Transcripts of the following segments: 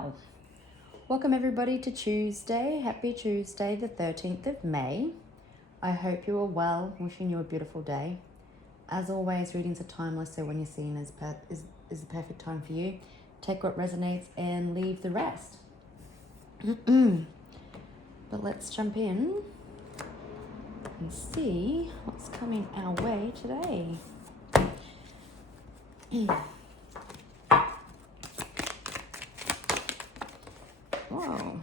Wow. Welcome everybody to Tuesday. Happy Tuesday, the 13th of May. I hope you are well. Wishing you a beautiful day. As always, readings are timeless, so when you're seeing is the perfect time for you. Take what resonates and leave the rest. But let's jump in and see what's coming our way today. Whoa,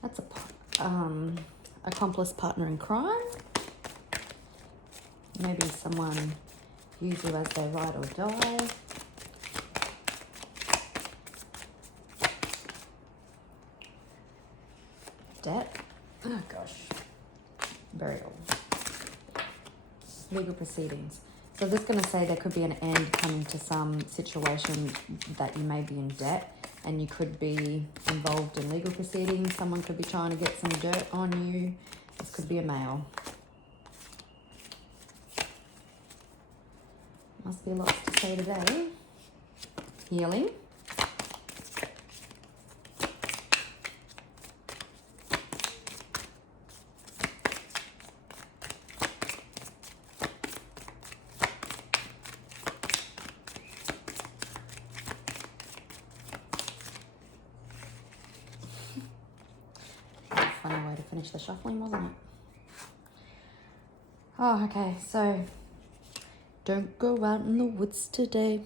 that's accomplice partner in crime. Maybe someone views you as their ride or die. Debt. Oh gosh, very old. Legal proceedings. So this is going to say there could be an end coming to some situation that you may be in debt and you could be involved in legal proceedings. Someone could be trying to get some dirt on you. This could be a male. Must be lots to say today. Healing. Funny way to finish the shuffling, wasn't it? Oh, okay, so don't go out in the woods today.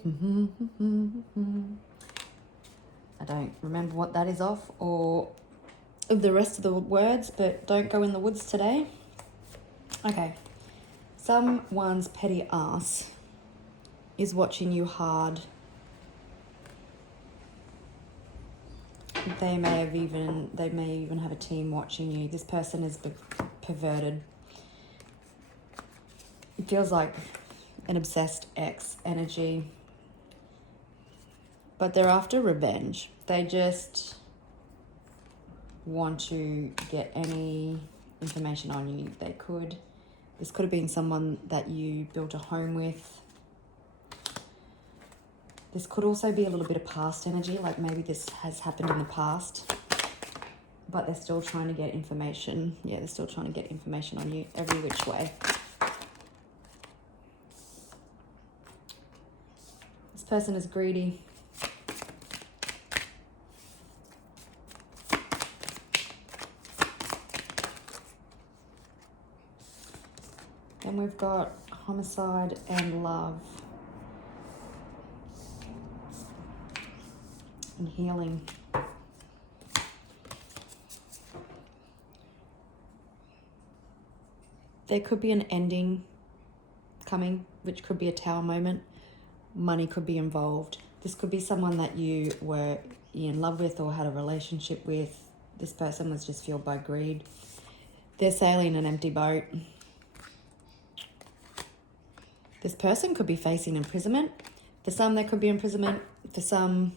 I don't remember what that is off or the rest of the words, but don't go in the woods today. Okay, someone's petty ass is watching you hard. They may even have a team watching you. This person is perverted. It feels like an obsessed ex energy. But they're after revenge. They just want to get any information on you they could. This could have been someone that you built a home with. This could also be a little bit of past energy, like maybe this has happened in the past, but they're still trying to get information. Yeah, they're still trying to get information on you every which way. This person is greedy. Then we've got homicide and love. And healing. There could be an ending coming, which could be a Tower moment. Money could be involved. This could be someone that you were in love with or had a relationship with. This person was just fueled by greed. They're sailing an empty boat. This person could be facing imprisonment. For some, there could be imprisonment. For some,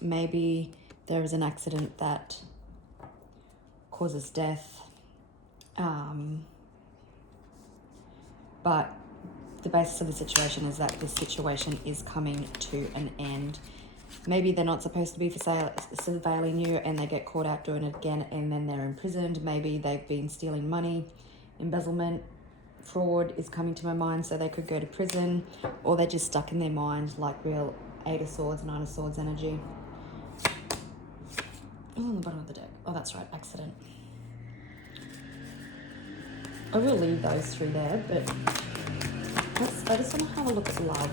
maybe there is an accident that causes death. But the basis of the situation is that this situation is coming to an end. Maybe they're not supposed to be surveilling you and they get caught out doing it again and then they're imprisoned. Maybe they've been stealing money, embezzlement, fraud is coming to my mind, so they could go to prison, or they're just stuck in their mind like real Eight of Swords, Nine of Swords energy. Oh, on the bottom of the deck. Oh, that's right, accident. I will leave those through there, but I just want to have a look at love.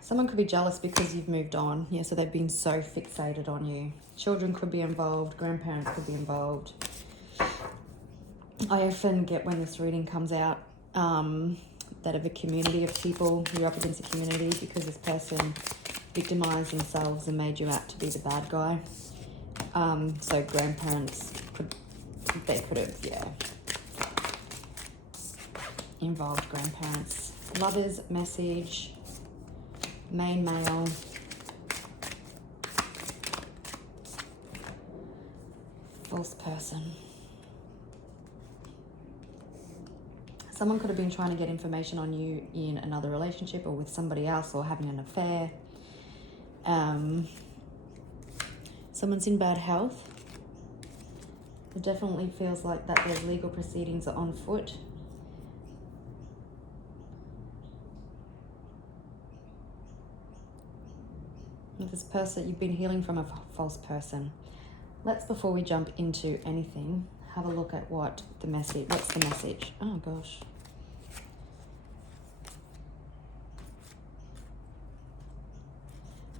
Someone could be jealous because you've moved on. Yeah, so they've been so fixated on you. Children could be involved. Grandparents could be involved. I often get when this reading comes out that of a community of people, you're up against a community because this person victimized themselves and made you out to be the bad guy. So grandparents could have, yeah, involved grandparents. Lover's message, main male. false person. Someone could have been trying to get information on you in another relationship or with somebody else or having an affair. Someone's in bad health. It definitely feels like that there's legal proceedings are on foot. This person, you've been healing from a false person. Let's, before we jump into anything, have a look at what's the message. Oh gosh.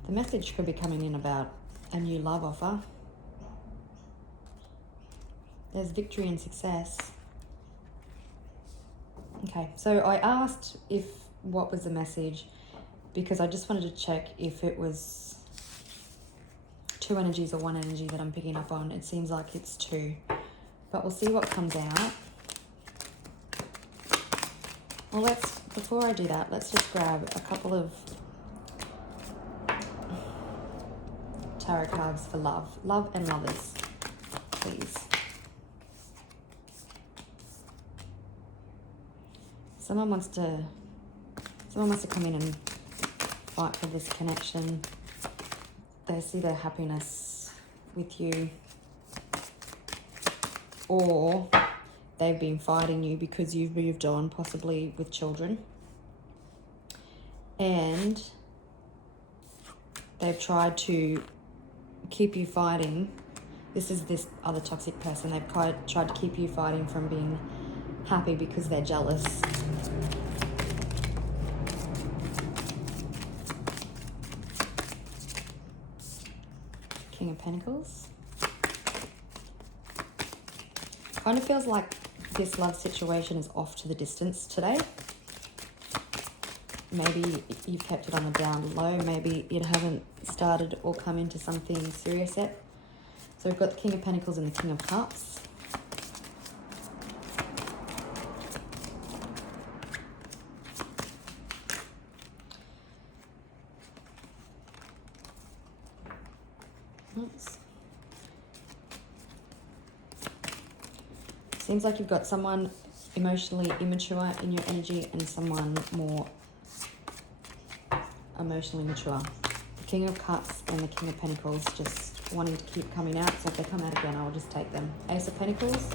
The message could be coming in about a new love offer. There's victory and success. Okay, so I asked what was the message because I just wanted to check if it was two energies or one energy that I'm picking up on. It seems like it's two, but we'll see what comes out. Well, before I do that, let's just grab a couple of tarot cards for love and lovers, please. Someone wants to come in and fight for this connection. They see their happiness with you, or they've been fighting you because you've moved on, possibly with children, and they've tried to keep you fighting. This is this other toxic person. They've tried to keep you fighting from being happy because they're jealous. King of Pentacles. Kind of feels like this love situation is off to the distance today. Maybe you've kept it on the down low. Maybe you haven't started or come into something serious yet. So we've got the King of Pentacles and the King of Cups. Oops. Seems like you've got someone emotionally immature in your energy and someone more emotionally mature. The King of Cups and the King of Pentacles just wanting to keep coming out. So if they come out again, I'll just take them. Ace of Pentacles.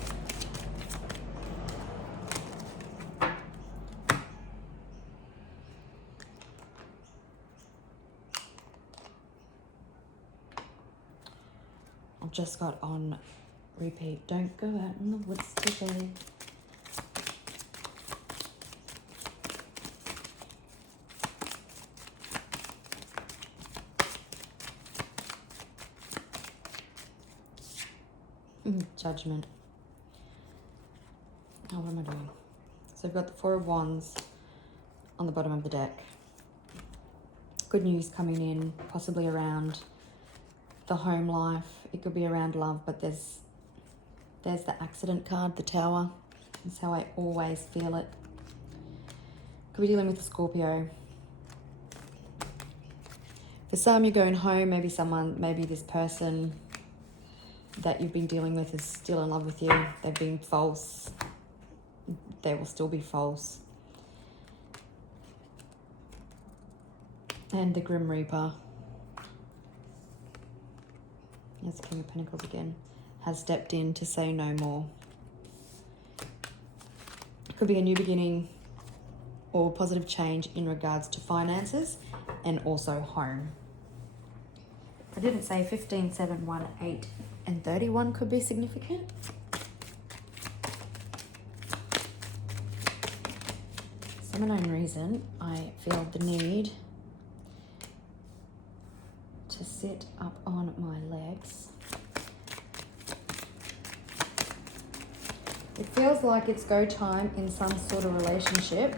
I've just got on repeat. Don't go out in the woods today. Judgment. Oh, what am I doing? So we've got the Four of Wands on the bottom of the deck. Good news coming in, possibly around the home life. It could be around love, but there's the accident card, the Tower. That's how I always feel it. Could be dealing with a Scorpio. For some, you're going home. Maybe this person that you've been dealing with is still in love with you. They've been false. They will still be false. And the Grim Reaper. That's the King of Pentacles again. Has stepped in to say no more. Could be a new beginning or positive change in regards to finances and also home. I didn't say 15, 7, 1, 8 and 31 could be significant. For some unknown reason, I feel the need to sit up on my legs. It feels like it's go time in some sort of relationship.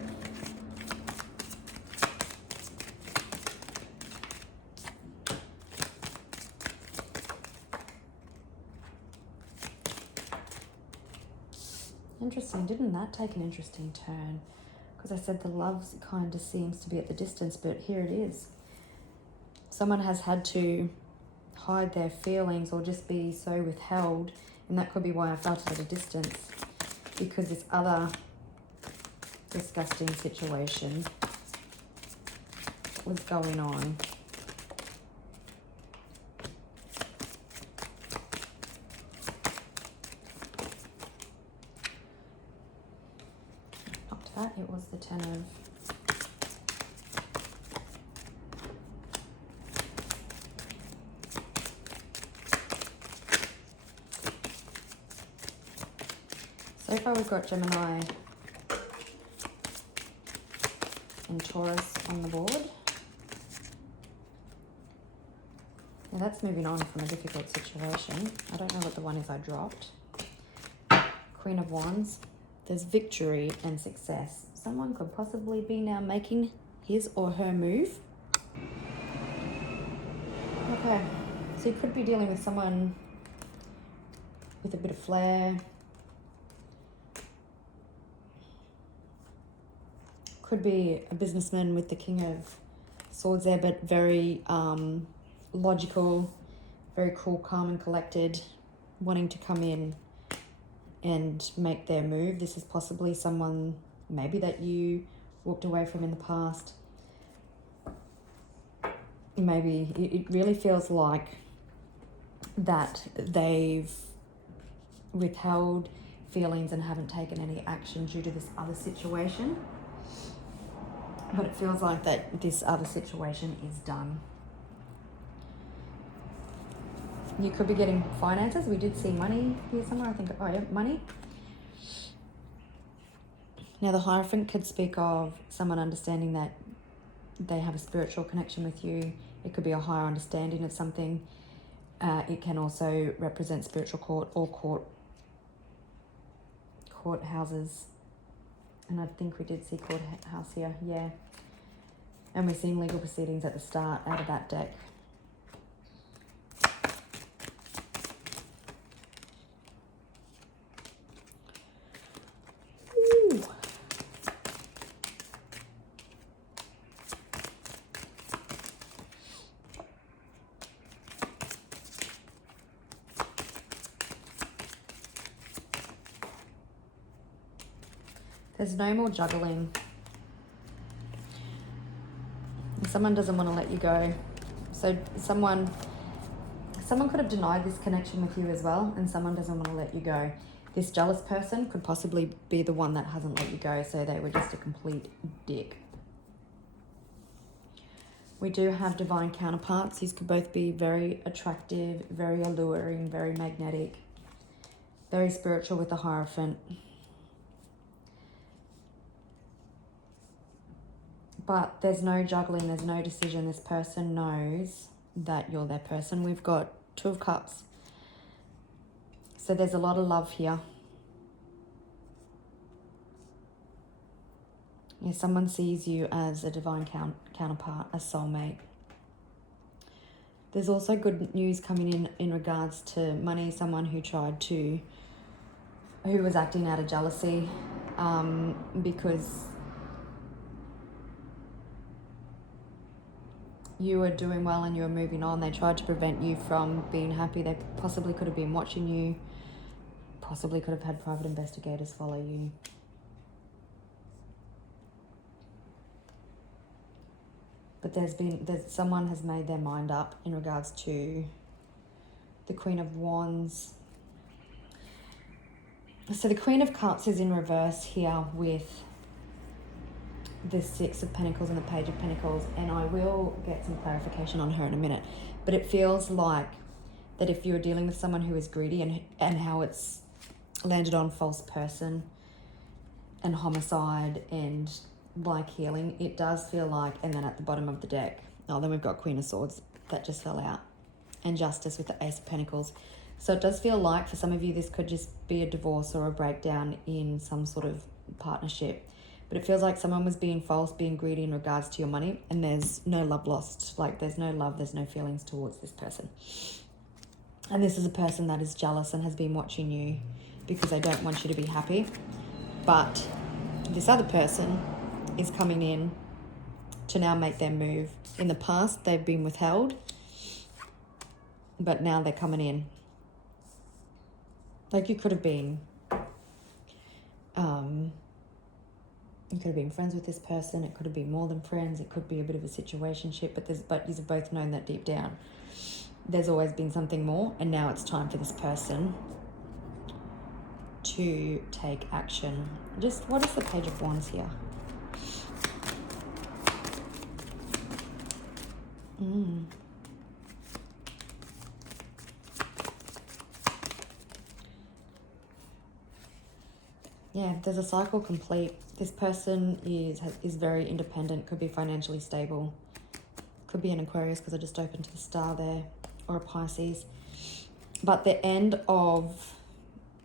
Interesting, didn't that take an interesting turn? Because I said the love kind of seems to be at the distance, but here it is. Someone has had to hide their feelings or just be so withheld And that could be why I felt it at a distance, because this other disgusting situation was going on. Not that, it was the 10 of... So far we've got Gemini and Taurus on the board. Now that's moving on from a difficult situation. I don't know what the one is I dropped. Queen of Wands. There's victory and success. Someone could possibly be now making his or her move. Okay, so you could be dealing with someone with a bit of flair. Could be a businessman with the King of Swords there, but very logical, very cool, calm and collected, wanting to come in and make their move. This is possibly someone maybe that you walked away from in the past. Maybe it really feels like that they've withheld feelings and haven't taken any action due to this other situation. But it feels like that this other situation is done. You could be getting finances. We did see money here somewhere. I think, oh yeah, money. Now the Hierophant could speak of someone understanding that they have a spiritual connection with you. It could be a higher understanding of something. It can also represent spiritual court or courthouses. And I think we did see courthouse here, yeah. And we're seeing legal proceedings at the start out of that deck. Ooh. There's no more juggling. Someone doesn't want to let you go. So someone could have denied this connection with you as well, and someone doesn't want to let you go. This jealous person could possibly be the one that hasn't let you go, so they were just a complete dick. We do have divine counterparts. These could both be very attractive, very alluring, very magnetic, very spiritual with the Hierophant. But there's no juggling, there's no decision. This person knows that you're their person. We've got Two of Cups. So there's a lot of love here. Yeah, someone sees you as a divine counterpart, a soulmate. There's also good news coming in regards to money. Someone who was acting out of jealousy because you were doing well and you were moving on. They tried to prevent you from being happy. They possibly could have been watching you, possibly could have had private investigators follow you. But someone has made their mind up in regards to the Queen of Wands. So the Queen of Cups is in reverse here with the Six of Pentacles and the Page of Pentacles, and I will get some clarification on her in a minute. But it feels like that if you're dealing with someone who is greedy and how it's landed on false person and homicide and like healing, it does feel like, and then at the bottom of the deck, then we've got Queen of Swords that just fell out, and Justice with the Ace of Pentacles. So it does feel like for some of you this could just be a divorce or a breakdown in some sort of partnership. But it feels like someone was being false, being greedy in regards to your money, and there's no love lost. Like there's no love, there's no feelings towards this person. And this is a person that is jealous and has been watching you because they don't want you to be happy. But this other person is coming in to now make their move. In the past, they've been withheld, but now they're coming in. Like you could have been, you could have been friends with this person. It could have been more than friends. It could be a bit of a situationship, but you've both known that deep down there's always been something more, and now it's time for this person to take action. Just what is the Page of Wands here? Yeah, there's a cycle complete. This person is very independent, could be financially stable, could be an Aquarius because I just opened to the star there, or a Pisces. But the end of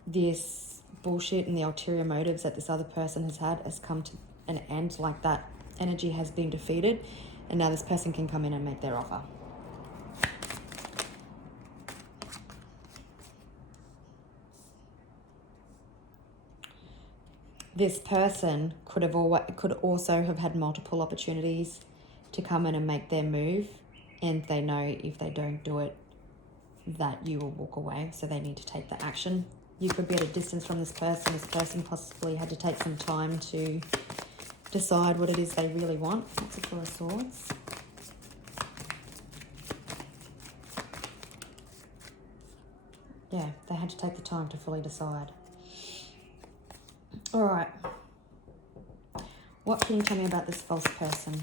this bullshit and the ulterior motives that this other person has had has come to an end. Like that energy has been defeated, and now this person can come in and make their offer. This person could also have had multiple opportunities to come in and make their move, and they know if they don't do it, that you will walk away, so they need to take the action. You could be at a distance from this person. This person possibly had to take some time to decide what it is they really want. That's a Four of Swords. Yeah, they had to take the time to fully decide. All right. What can you tell me about this false person?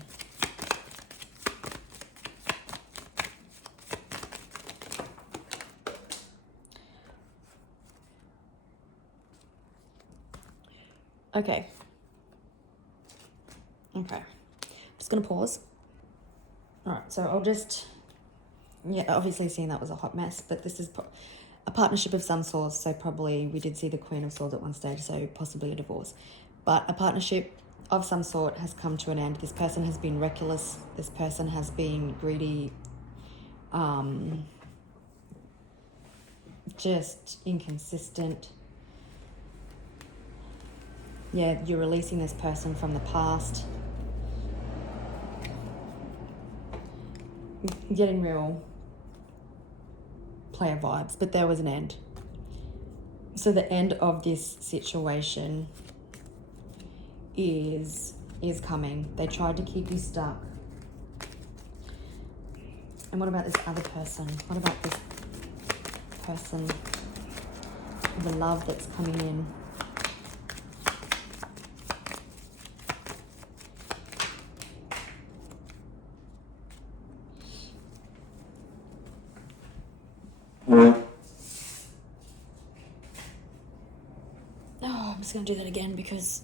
Okay. I'm just going to pause. All right, so I'll just... Yeah, obviously seeing that was a hot mess, but this is a partnership of some sort, so probably we did see the Queen of Swords at one stage, so possibly a divorce. But a partnership of some sort has come to an end. This person has been reckless. This person has been greedy, just inconsistent. Yeah, you're releasing this person from the past. Getting real player vibes, but there was an end. So the end of this situation is coming. They tried to keep you stuck. And what about this other person? What about this person? The love that's coming in. Oh, I'm just going to do that again because...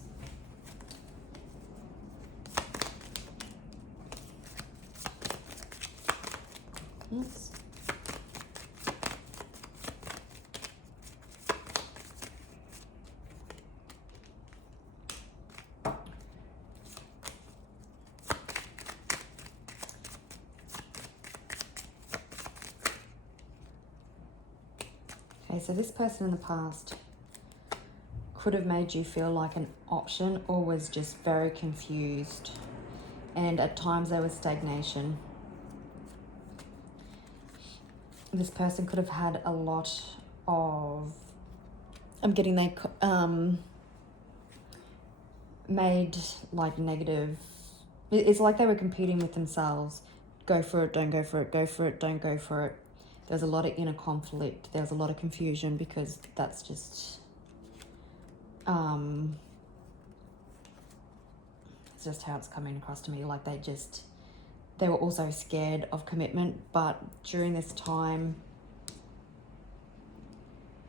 Oops. Okay, so this person in the past could have made you feel like an option, or was just very confused, and at times there was stagnation. This person could have had a lot of... I'm getting they made like negative... It's like they were competing with themselves. Go for it, don't go for it, go for it, don't go for it. There's a lot of inner conflict. There's a lot of confusion because that's just... it's just how it's coming across to me. Like they were also scared of commitment, but during this time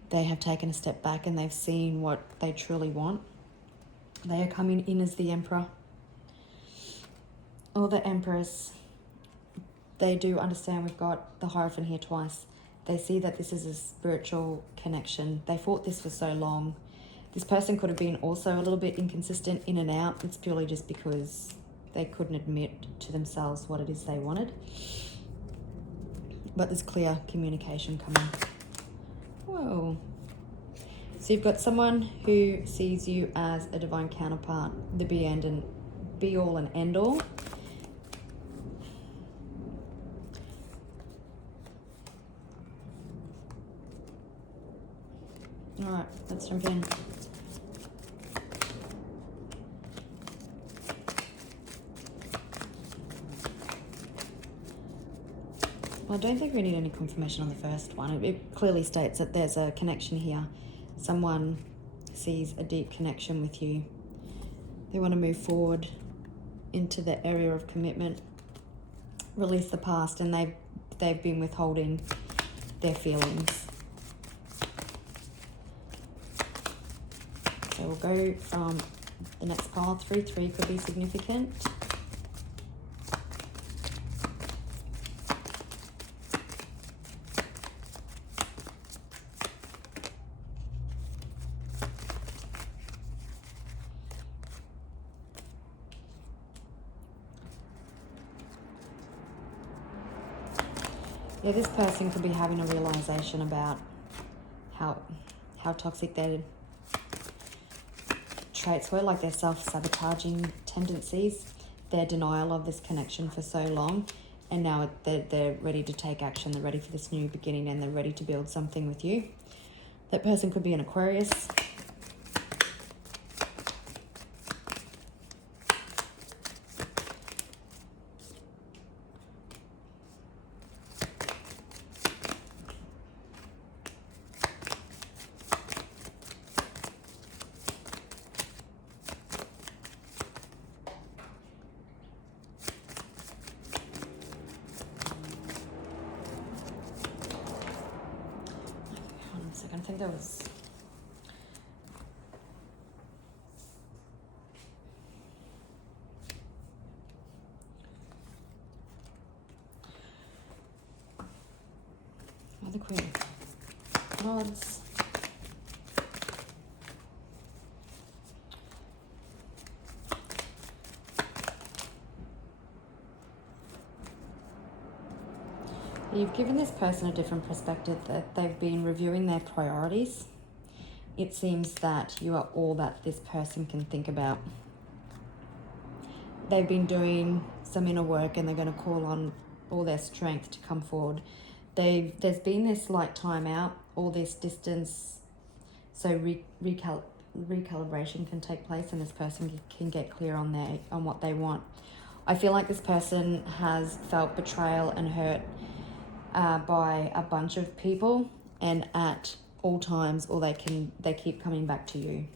they have taken a step back and they've seen what they truly want. They are coming in as the Emperor or the Empress. They do understand we've got the Hierophant here twice. They see that this is a spiritual connection. They fought this for so long. This person could have been also a little bit inconsistent in and out. It's purely just because they couldn't admit to themselves what it is they wanted. But there's clear communication coming. Whoa. So you've got someone who sees you as a divine counterpart, the be all and end all. All right, let's jump in. Well, I don't think we need any confirmation on the first one. It clearly states that there's a connection here. Someone sees a deep connection with you. They want to move forward into the area of commitment, release the past, and they've been withholding their feelings. So we'll go from the next pile. 3 could be significant. Yeah, this person could be having a realization about how toxic their traits were, like their self-sabotaging tendencies, their denial of this connection for so long, and now they're ready to take action. They're ready for this new beginning, and they're ready to build something with you. That person could be an Aquarius. I think there was the Queen of Wands. You've given this person a different perspective, that they've been reviewing their priorities. It seems that you are all that this person can think about. They've been doing some inner work, and they're going to call on all their strength to come forward. There's been this like time out, all this distance, so recalibration can take place, and this person can get clear on what they want. I feel like this person has felt betrayal and hurt by a bunch of people, and at all times, they keep coming back to you,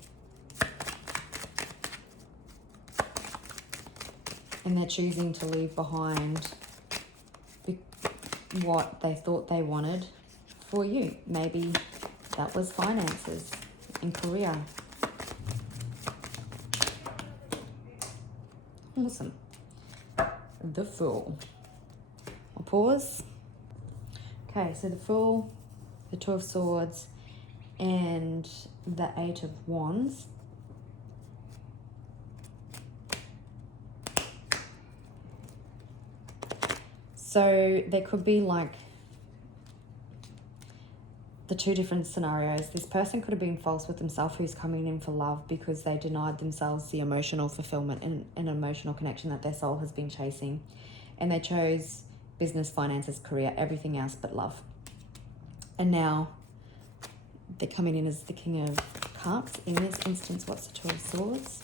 and they're choosing to leave behind what they thought they wanted for you. Maybe that was finances and career. Awesome. The Fool. I'll pause. Okay, so the Fool, the Two of Swords, and the Eight of Wands. So there could be like the two different scenarios. This person could have been false with themselves, who's coming in for love because they denied themselves the emotional fulfillment and an emotional connection that their soul has been chasing. And they chose business, finances, career, everything else but love. And now they're coming in as the King of Cups. In this instance, what's the Two of Swords?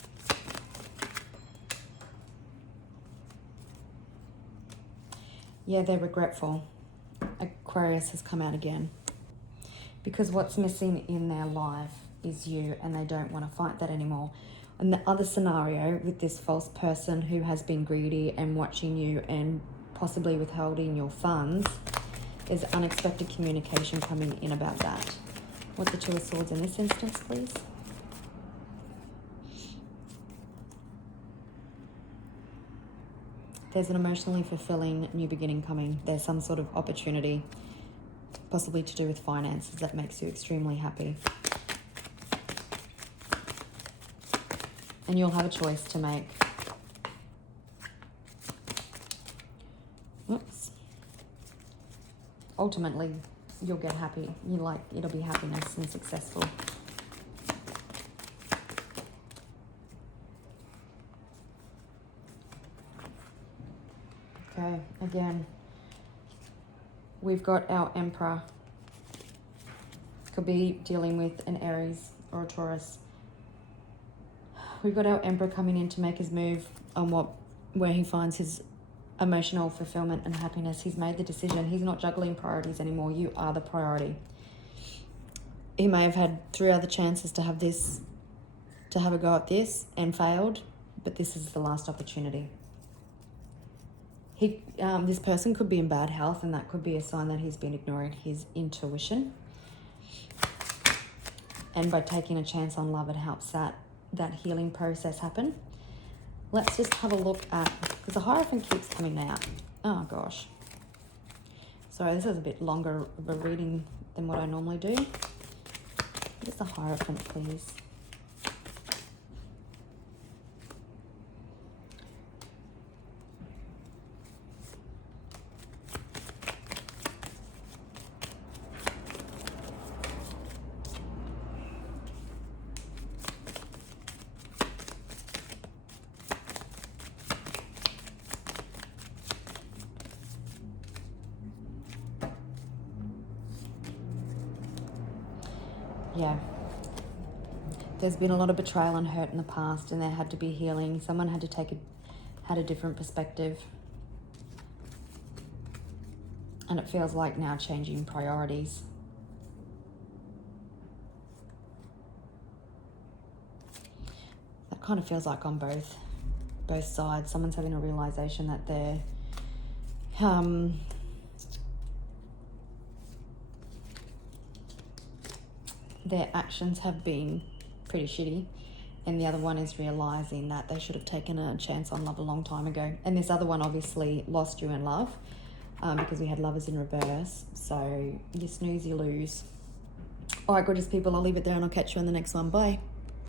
Yeah, they're regretful. Aquarius has come out again. Because what's missing in their life is you, and they don't want to fight that anymore. And the other scenario with this false person who has been greedy and watching you and possibly withholding your funds, there's unexpected communication coming in about that. What's the Two of Swords in this instance, please? There's an emotionally fulfilling new beginning coming. There's some sort of opportunity, possibly to do with finances, that makes you extremely happy. And you'll have a choice to make. Whoops. Ultimately, you'll get happy. It'll be happiness and successful. Okay, again, we've got our Emperor Could be dealing with an Aries or a Taurus. We've got our Emperor coming in to make his move on where he finds his emotional fulfillment and happiness. He's made the decision. He's not juggling priorities anymore. You are the priority. He may have had 3 other chances to have a go at this and failed, but this is the last opportunity. This person could be in bad health, and that could be a sign that he's been ignoring his intuition. And by taking a chance on love, it helps that healing process happen. Let's just have a look at, because the Hierophant keeps coming out. Oh gosh. Sorry, this is a bit longer of a reading than what I normally do. What is the Hierophant, please? Yeah. There's been a lot of betrayal and hurt in the past, and there had to be healing. Someone had to had a different perspective. And it feels like now changing priorities. That kind of feels like on both sides. Someone's having a realization that their actions have been pretty shitty, and the other one is realizing that they should have taken a chance on love a long time ago. And this other one obviously lost you in love, because we had Lovers in reverse. So you snooze, you lose. All right, gorgeous people, I'll leave it there and I'll catch you in the next one. Bye.